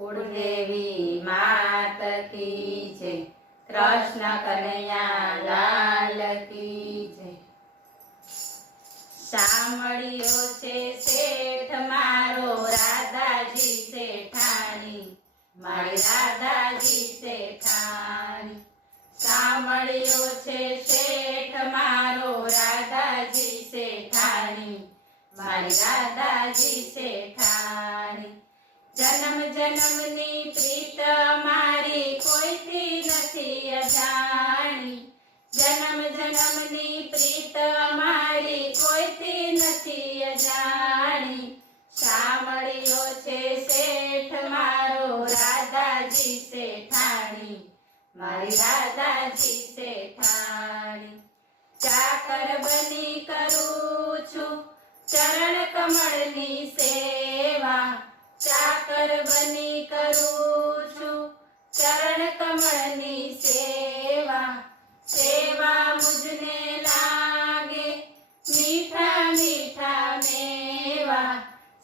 कुलदेवी मात की जय। कृष्ण कन्हैया लाल की जय। सामळियो छे सेठ मारो राधाजी सेठाणी, मारी राधाजी सेठाणी। सामळियो छे सेठ मारो राधाजी सेठाणी, मारी राधाजी सेठाणी। जन्म जन्मनी प्रीत मारी कोईथी नथी अजाणी, जन्म जन्मनी प्रीत मारी कोईथी नथी अजाणी। सामळियो छे सेठ मारो राधाजी सेठाणी, मारी राधाजी सेठाणी। चाकर बनी करूं छुं चरण कमळनी सेवा, चाकर बनी करूं छुं चरण कमळनी सेवा। सेवा मुझने लागे मीठा मीठा मेवा,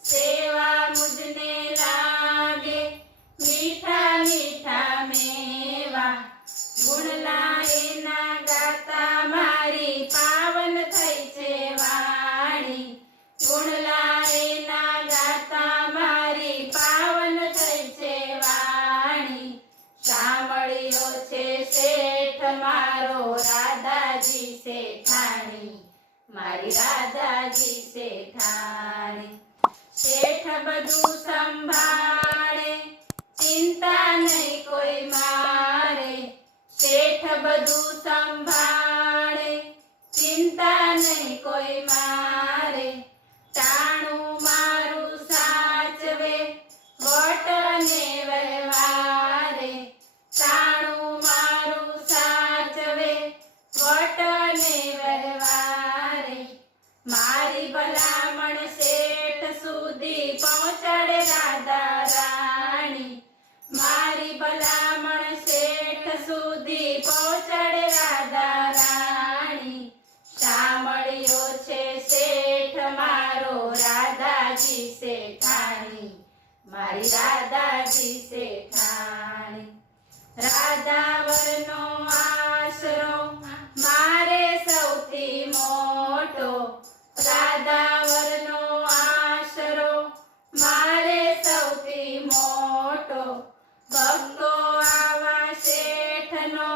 सेवा मुझने लागे मीठा मीठा मेवा। गुणला एना गाता मारी पावन थई छे वाणी, गुणला एना गाता मारी पावन थई छे वाणी। सामळियो छे सेठ मारो राधाजी सेठाणी, मारी राधाजी सेठाणी। सेठ बधु संभाळे चिंता नहीं कोई मारे, सेठ बधु संभाळे चिंता नहीं कोई मारे। टाणु मारू साचवे वट ने व्यवहारे, टाणु मारू साचवे वट ने व्यवहारे। मारी भलामण सेठ सुधी पहोंचाडे राधा राणी, मारी भलामण सेठ सुधी पहोंचाडे राधा राणी। सामळियो छे सेठ मारो राधाजी सेठाणी, मारी राधाजी सेठाणी। राधावरनो आसरो मारे सौथी मोटो, राधावरनो आसरो मारे सौथी मोटो। भक्तो आवा सेठनो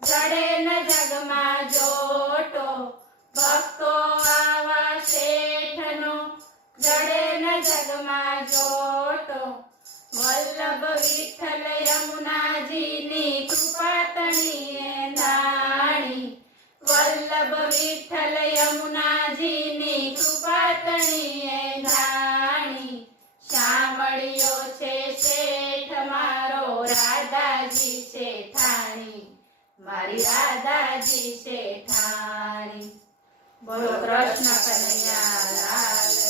जड़े न जगमा जोटो, भक्तो आवा सेठनो जड़े न जगमा जोटो। वल्लभ विठ्ठल यमुनाजीनी कृपा तणीए नाणी, वल्लभ विठ्ठल यमुनाजीनी कृपा तणीए नाणी। सामळियो छे सेठ मारो राधाजी सेठाणी, मारी राधाजी सेठाणी। बोलो कृष्ण कन्हैया लाल